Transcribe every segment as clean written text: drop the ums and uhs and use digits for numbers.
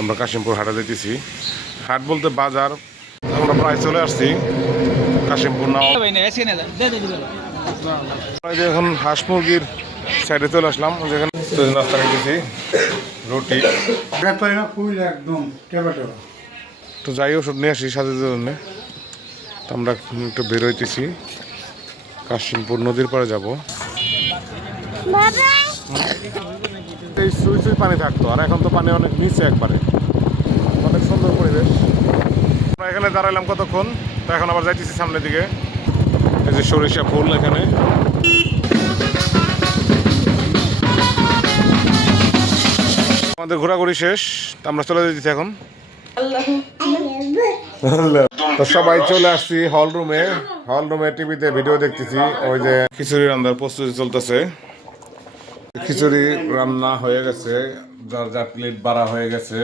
আমরা কাশিমপুর হাটে যেতেছি। হাট বলতে বাজার। আমরা প্রায় চলে আসছি কাশিমপুর নাও। এখন হাঁস মুরগির সাইডে চলে আসলাম, যেখানে নাস্তা খেতেছি, রুটি। তো যাই ওষুধ নিয়ে আসি সাথে জন্য। আমরা একটু বেরোইতেছি, কাশিমপুর নদীর পাড়ে যাব। এই সুই সুই পানি থাকতো, আর এখন তো পানি অনেক নিচে একবারে। অনেক সুন্দর পরিবেশ। আমরা এখানে দাঁড়াইলাম কতক্ষণ, তো এখন আবার যাইতেছি সামনের দিকে। এই যে সরিষা ফুল এখানে। আমাদের ঘোরাঘুরি শেষ, তো আমরা চলে যেতেছি এখন। তো সবাই চলে আসছি হল রুমে। হল রুমে টিভিতে ভিডিও দেখতেছি। ওই যে খিচুড়ি রান্নার প্রস্তুতি চলতেছে। খিচুড়ি রান্না হয়ে গেছে, যার যার প্লেট বাড়া হয়ে গেছে।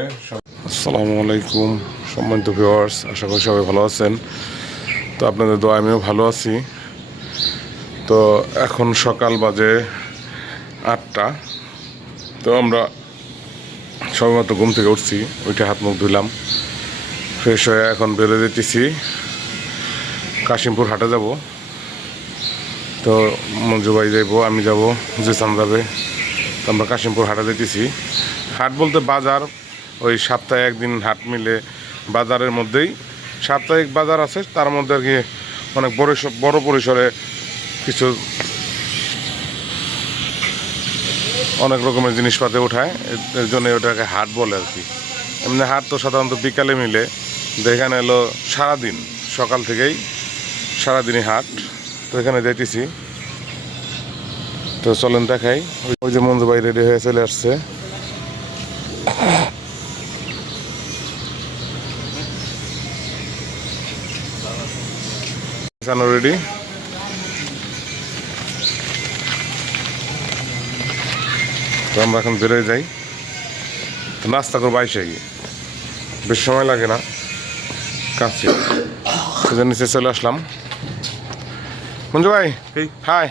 আসসালামু আলাইকুম সম্মানিত ভিউয়ার্স, আশা করি সবাই ভালো আছেন। তো আপনাদের দোয়া আমিও ভালো আছি। তো এখন সকাল বাজে 8টা। তো আমরা সবেমাত্র ঘুম থেকে উঠছি, ওইটা হাত মুখ ধুলাম, ফ্রেশ হয়ে এখন বেরো যেতেছি। কাশিমপুর হাটে যাব। তো মঞ্জু ভাই যাইব, আমি যাব, জেসান যাবে। তো আমরা কাশিমপুর হাটে যেতেছি। হাট বলতে বাজার, ওই সপ্তাহে একদিন হাট মিলে বাজারের মধ্যেই সাপ্তাহিক বাজার আছে, তার মধ্যে আর কি অনেক বড় পরিসরে কিছু অনেক রকমের জিনিসপাতি ওঠায়, এর জন্য ওটাকে হাট বলে আর কি। এমনি হাট তো সাধারণত বিকালে মিলে, এখানে এলো সারাদিন, সকাল থেকেই সারাদিনই হাট। তো এখানে যেতেছি। তো চলেন দেখাই। ওই যে মঞ্জু ভাই রেডি হয়ে চলে আসছে। রেডি। তো আমরা এখন বেরোয় যাই। তো নাস্তা করবো আইসে গিয়ে, বেশি সময় লাগে না, কাছে। সেজন্য নিচে চলে আসলাম। মঞ্জু ভাই হাই,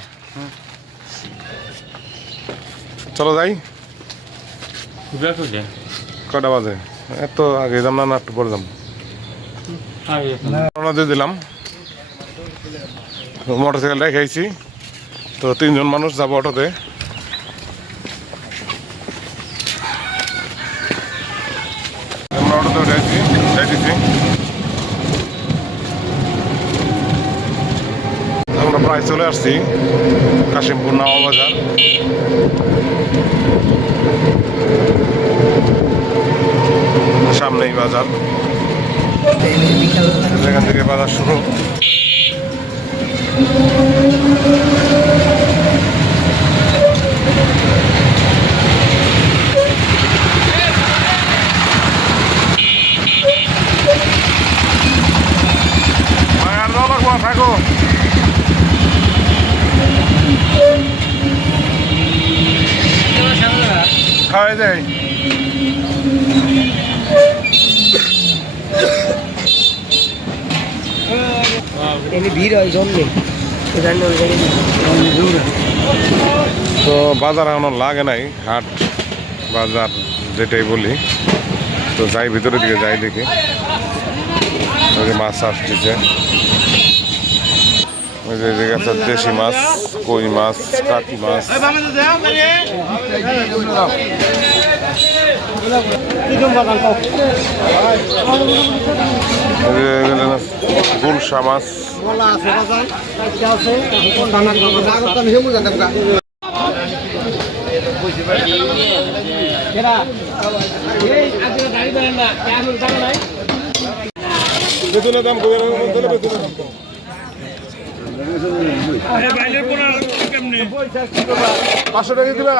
চলো যাই। কটা বাজে? এত আগে যাম না, একটু পরে যাম। রওনা দিয়ে দিলাম। মোটর সাইকেলটা খেয়েছি। তো 3 জন মানুষ যাবো অটোতে। আমরা অটোতে উঠেছি, যাইতেছি। আমরা প্রায় চলে আসছি কাশিমপুর নাওয়া বাজার। সামনেই বাজার, এখান থেকে বাজার শুরু। থাকো খাওয়াই যায়। ভিড় হয় জমলে। তো বাজার এখনো লাগে নাই, হাট বাজার যেটাই বলি। তো যাই ভিতরের দিকে, যাই দেখি। মাছ আসতেছে, ওই যে আছে দেশি মাছ, কই মাছ, কাকি মাছ, গুলশা মাছ। বেতনের দাম 500 টাকা দিলা?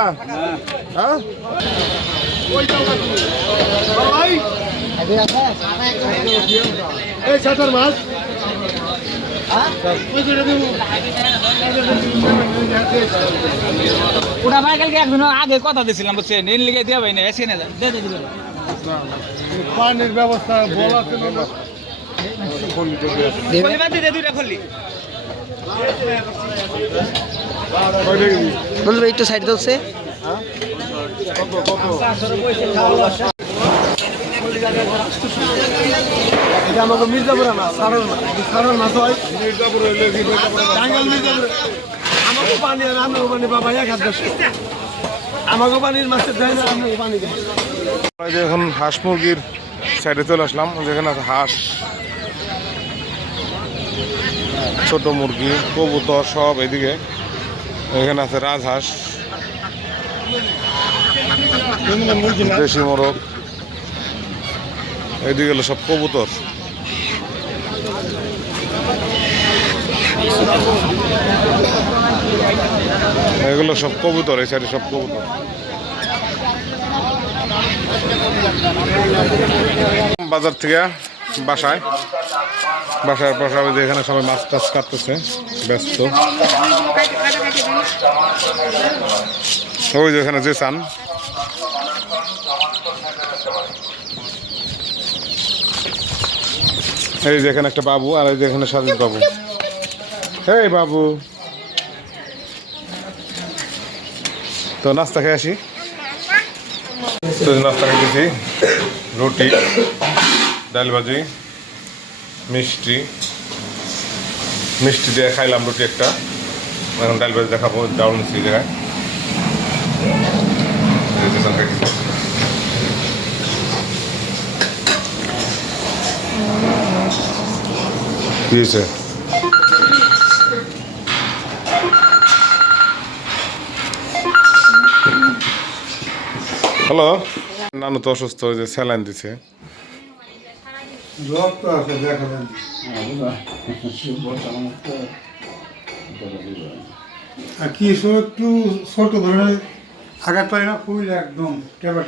হ্যাঁ, মাছ ওটা ভাই কালকে একদিন আগে কথা দিয়েছিলাম, বুঝছেন? ঋণ লিখে দিয়ে ভাই না, এসে না পানির ব্যবস্থা বলা বলবে একটু সাইড দচ্ছে। এটা আমাকে মির্জাপুরে মাছ সারার মাছ হয় মির্জাপুর হইলে কি টাঙ্গাইল মির্জাপুরে আমাকে পানি আর আমিও পানি বাবা এক হাত আমাকে পানির মাছের দেয় না আমিও পানি দেয় এই যে এখন হাঁস মুরগির সাইডে চলে আসলাম যেখানে আছে হাঁস ছোট মুরগি কবুতর সব এদিকে এখানে আছে রাজহাঁস দেশি মোরগ এদিকে হলো সব কবুতর এগুলো সব কবুতর এই সাইডে সব কবুতর বাজার থেকে বাসায় পর এখানে সবাই মাছ টাছ কাটতেছে ব্যস্ত ওই যে এখানে যে চান এই যে এখানে একটা বাবু আর এই যে এখানে সাজিদ বাবু এই বাবু তো নাস্তা খেয়ে আসি তো নাস্তা খেয়েছি রুটি ডাল ভাজি মিষ্টি দিয়ে খাইলাম রুটি একটা এখন ডাল ভাজি দেখাবো ডাউন মিষ্টি জায়গায় কি হয়েছে হ্যালো নানু তো অসুস্থ যে স্যালাইন দিছে রক্ত আছে দেখা যান আর কি একটু ছোট ধরনের আঘাত পাই না ফুল একদম টেবা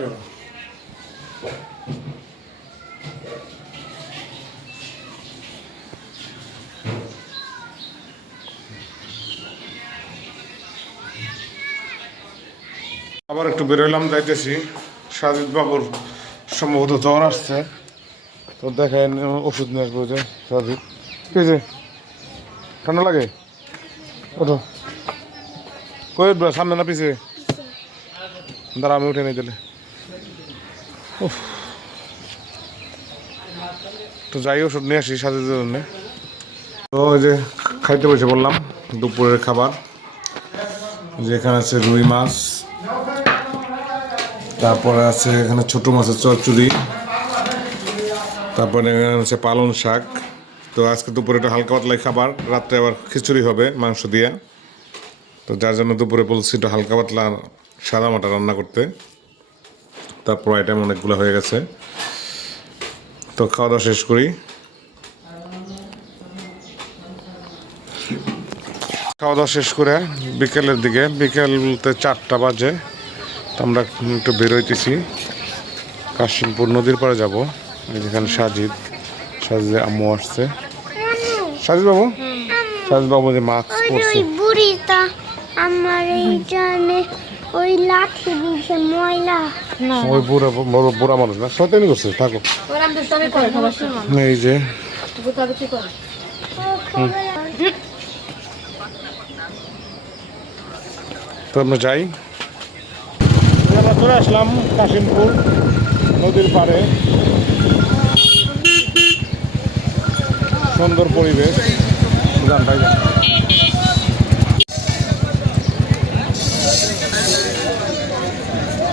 আবার একটু বেরোলাম যাইতেছি সাজিদ বাবুর সম্ভবত জ্বর আসছে তো দেখেন ওষুধ নিয়ে আসবো যে সাজিদ কি হয়েছে ঠান্ডা লাগে ওঠো কই উঠবে সামনে না পিছিয়ে দাঁড়া আমি উঠে নিয়ে দিলে তো যাই ওষুধ নিয়ে আসি সাজিদের জন্য তো ওই যে খাইতে বসে বললাম দুপুরের খাবার যেখানে আছে রুই মাছ তারপরে আছে এখানে ছোট মাছের চচ্চড়ি তারপরে এখানে আছে পালং শাক তো আজকে দুপুরে একটা হালকা পাতলাই খাবার রাত্রে আবার খিচুড়ি হবে মাংস দিয়ে তো যার জন্য দুপুরে বলছি একটু হালকা পাতলা সাদা মাটা রান্না করতে তারপর আইটেম অনেকগুলো হয়ে গেছে তো খাওয়া দাওয়া শেষ করি খাওয়া দাওয়া শেষ করে বিকেলের দিকে বিকেলতে 4টা বাজে তো আমরা একটু বেরোইতেছি কাশিমপুর নদীর পাড়ে যাবো যেখানে সাজিদের আম্মু আসছে সাজিদ বাবু যে মাস্ক পরছে বুড়িটা আমার এই জানে ওই লাঠি দিছে ময়লা ওই বুড়া মানুষ না সতেনি করছে থাকো এই যে তো আমরা যাই আমরা চলে আসলাম কাশিমপুর নদীর পাড়ে সুন্দর পরিবেশ যান ভাই যান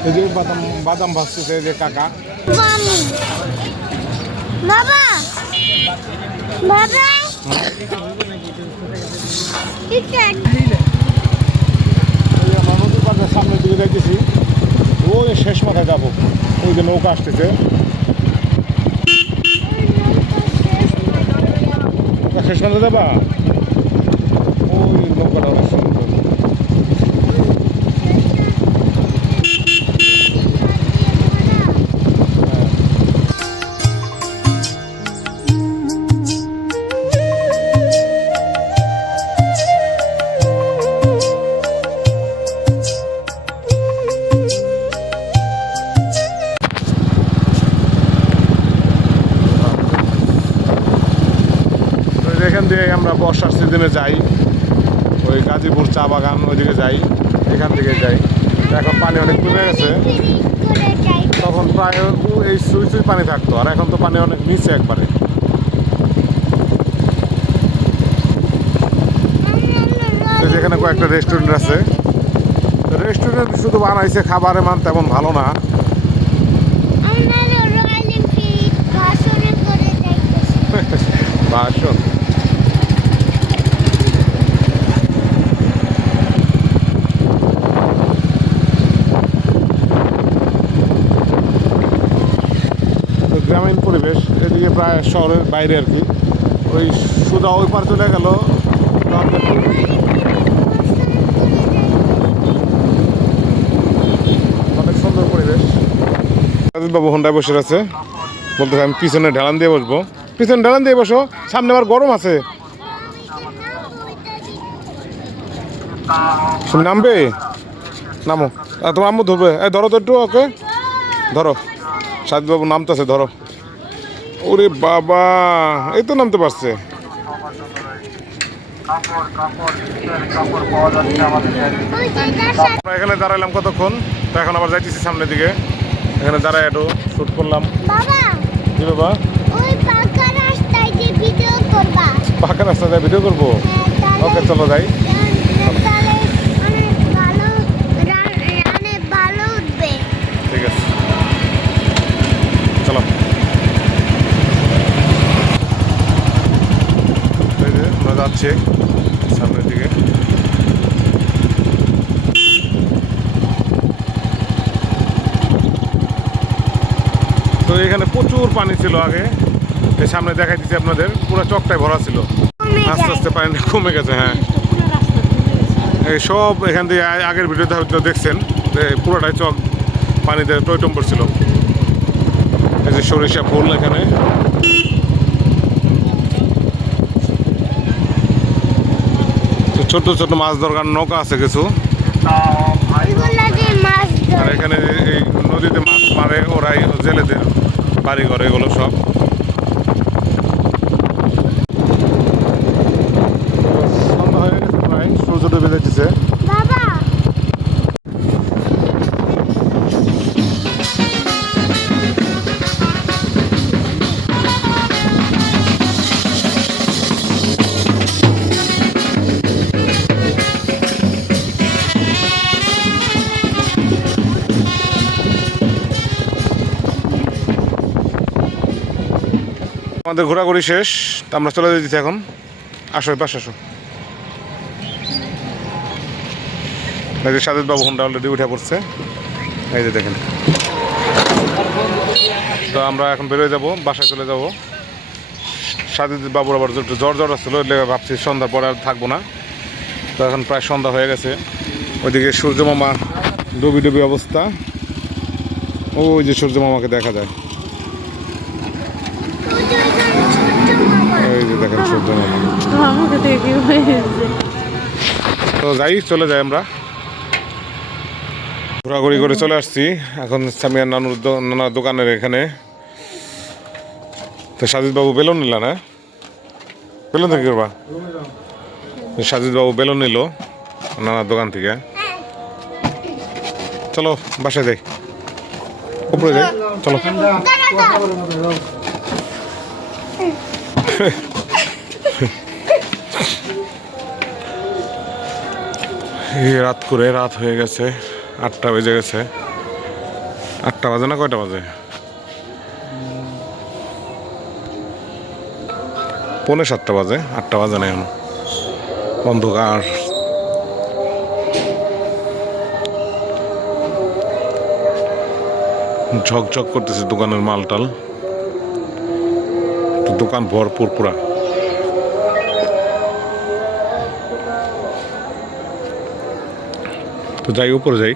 এই যে বাদাম ভাজতেছে এই যে কাকা বাবা বাবা আমরা নদীর পাড়ে সামনের দিকে যাইতেছি ওই শেষ মাথায় যাবো ওই যে নৌকা আসতেছে নৌকা শেষ মাথায় যাবা ওই নৌকাটা অনেক সুন্দর এখান দিয়ে আমরা বর্ষার সিজনে যাই ওই গাজীপুর চা বাগান ওইদিকে যাই এখান থেকে যাই এখন পানি অনেক কমে গেছে তখন প্রায় এই সুই সুই পানি থাকতো, আর এখন তো পানি অনেক নিচে একবারে। যেখানে কয়েকটা রেস্টুরেন্ট আছে, রেস্টুরেন্ট শুধু বানাইছে, খাবারের মান তেমন ভালো না। বাসন গ্রামীণ পরিবেশ, এদিকে প্রায় শহরের বাইরে আর কি। ওই সুদা ওই পার চলে গেল। অনেক সুন্দর পরিবেশ। বাবু হোন্ডায় বসে আছে, বলতেছে আমি পিছনে ঢালান দিয়ে বসবো। পিছনে ঢালান দিয়ে বসো, সামনে আবার গরম আছে। তুমি নামবে? নামো। তোমার আম্মু ধরবে। এই ধরো তো একটু ওকে, ধরো। সাজিদ বাবু নামতেছে, ধরো। ওরে বাবা, এই তো নামতে পারছে। আমরা এখানে দাঁড়াইলাম কতক্ষণ, তো এখন আবার যাইতেছি সামনের দিকে। এখানে দাঁড়ায় একটু শুট করলাম। কি বাবা? পাকা রাস্তায় ভিডিও করবো? ওকে, চলো যাই। ঠিক আছে, চলো। আমরা যাচ্ছি সামনের দিকে। তো এখানে প্রচুর পানি ছিল আগে, এই সামনে দেখাই দিচ্ছি আপনাদের, পুরো চকটায় ভরা ছিল। আস্তে আস্তে পানিটা কমে গেছে। হ্যাঁ, এই সব এখান থেকে আগের ভিডিওতে হয়তো দেখছেন যে পুরোটাই চক পানিতে টইটম্বর ছিল। এই যে সরিষা ফুল, এখানে ছোট ছোট মাছ ধরার নৌকা আছে কিছু। আর এখানে এই নদীতে মাছ মারে ওরাই, জেলেদের বাড়ি ঘর এগুলো সব। সন্ধ্যা হয়ে গেছে প্রায়, সূর্য ডুবে যাচ্ছে। আমাদের ঘোরাঘুরি শেষ, তা আমরা চলে যেতেছি এখন। আসো, পাশে আসো। এই যে সাজিদ বাবু হোন্ডা অলরেডি উঠে পড়ছে, এই যে দেখেন। তো আমরা এখন বেরোয় যাব, বাসায় চলে যাব। সাজিদ বাবুর আবার একটু জ্বর আসছিল, ভাবছি সন্ধ্যার পরে আর থাকবো না। তো এখন প্রায় সন্ধ্যা হয়ে গেছে। ওইদিকে সূর্য মামা ডুবি ডুবি অবস্থা। ওই যে সূর্য মামাকে দেখা যায়, এই যে দেখেন সূর্য মামা। তো যাই, চলে যাই আমরা। ঘোরাঘুরি করে চলে আসছি এখন সামিয়ার নানার দোকানের এখানে। তো সাজিদ বাবু বেলুন নিল না? বেলুন থেকে করবা? সাজিদ বাবু বেলুন নিল নানার দোকান থেকে। চলো বাসায় যাই, উপরে যাই, চলো। রাত হয়ে গেছে, 8টা বেজে গেছে। 8টা বাজে না, কয়টা বাজে? 6:45 বাজে। 8টা বাজে না এখন, অন্ধকার। ঝকঝক করতেছে দোকানের মালটাল, দোকান ভরপুর পুরা। তো যাই, উপরে যাই,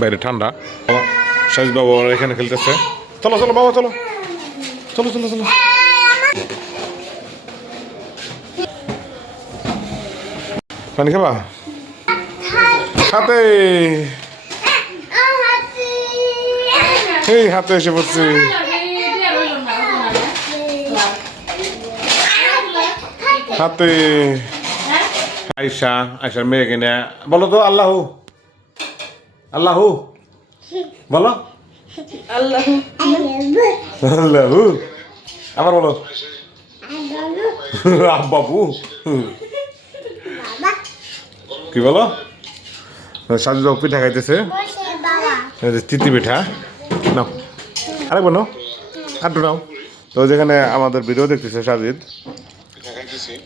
বাইরে ঠান্ডা। সাজিদ বাবু এখানে খেলতেছে। চলো চলো বাবা, চলো চলো চলো চলো। পানি খাবা? হাতে, এই হাতে এসে পড়ছি। হাতে আয়সার মেয়েকে নিয়ে বলো তো আল্লাহু, আল্লাহু বলো। আল্লাহু আবার বলো বাবু কি বলো সাজু বাবু পিঠা খাইতেছে তিতি পিঠা নাও আরেক বানো আটু নাও তো যেখানে আমাদের ভিডিও দেখতেছে সাজিদ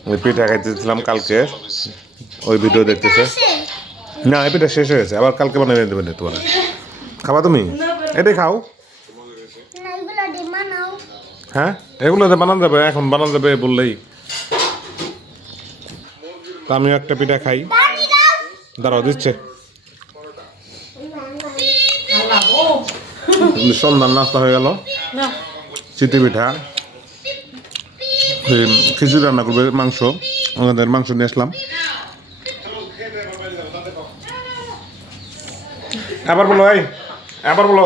ওই পিঠা খাইতেছিলাম কালকে ওই ভিডিও দেখতেছে না এই পিঠা শেষ হয়েছে আবার কালকে বানিয়ে দেবেন তোমার খাবা তুমি এটাই খাও হ্যাঁ এগুলোতে বানান যাবে এখন বানান যাবে বললেই তা আমিও একটা পিঠা খাই দাঁড়াও দিচ্ছে সন্ধ্যার নাস্তা হয়ে গেল চিতি পিঠা খিচুড়ি রান্না করবে মাংস ওনাদের মাংস নিয়ে আসলাম আবার বলো এই আবার বলো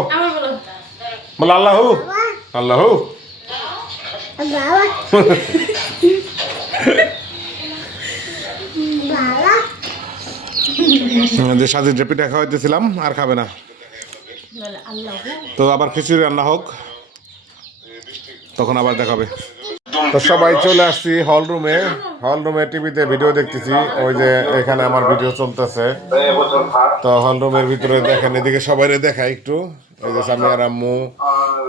বলো আল্লাহু আল্লাহু যে সাজিদ যে পিঠা খাওয়াইতেছিলাম আর খাবে না তো আবার খিচুড়ি রান্না হোক তখন আবার দেখাবে তো সবাই চলে আসছি হল রুমে টিভিতে ভিডিও দেখতেছি ওই যে এখানে আমার ভিডিও চলতেছে তো হল রুমের ভিতরে দেখেন এদিকে সবাই দেখাই একটু এই যে সামিয়ার আম্মু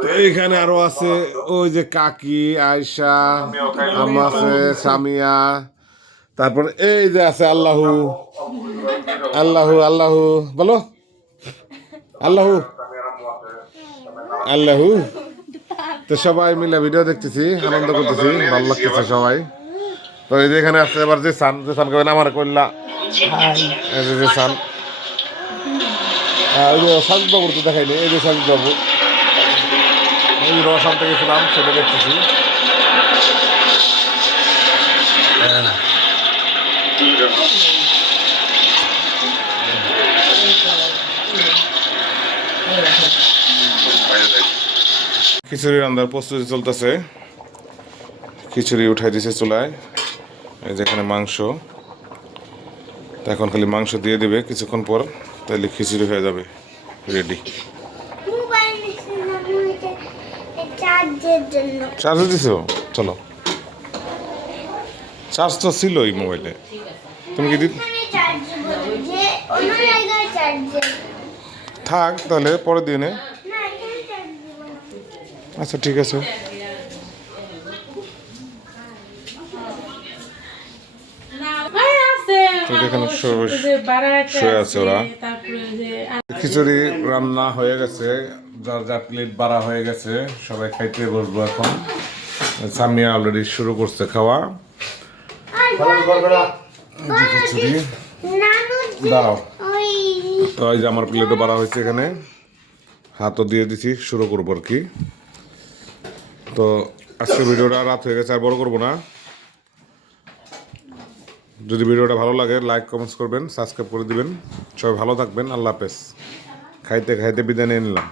তো এইখানে আরো আছে ওই যে কাকি আয়শা আম্মা আছে সামিয়া তারপর এই যে আছে আল্লাহু আল্লাহু আল্লাহু বলো আল্লাহু আল্লাহু তো সবাই মিলে ভিডিও দেখতেছি আনন্দ করতেছি ভালো লাগতেছে সবাই তো এই যে এখানে আসছে এবার যে সান কবেন আমার কইলা এই যে সান ওই যে সাজিদ বাবুর তো দেখাইনি এই যে সাজিদ বাবু এই রসান থেকে ছিলাম সেটা দেখতেছি খিচুড়ি রান্নার প্রস্তুতি চলতেছে খিচুড়ি উঠাই দিছে চুলায় এই যেখানে মাংস তো এখন খালি মাংস দিয়ে দিবে কিছুক্ষণ পর তাহলে খিচুড়ি হয়ে যাবে রেডি চার্জ দিছো চলো চার্জ তো ছিল এই মোবাইলে তুমি কি থাক তাহলে পরে দিয়ে নে আচ্ছা ঠিক আছে শুয়ে আছে ওরা খিচুড়ি রান্না হয়ে গেছে যার যার প্লেট বাড়া হয়ে গেছে সবাই খাইতে বসবো এখন সামিয়া অলরেডি শুরু করছে খাওয়া খিচুড়ি দাও তো এই যে আমার প্লেটও বাড়া হয়েছে এখানে হাতও দিয়ে দিছি শুরু করবো আর কি তো আজকে ভিডিওটা রাত হয়ে গেছে আর বড় করবো না যদি ভিডিওটা ভালো লাগে লাইক কমেন্টস করবেন সাবস্ক্রাইব করে দিবেন সবাই ভালো থাকবেন আল্লাহ হাফেজ খাইতে খাইতে বিদায় নিয়ে নিলাম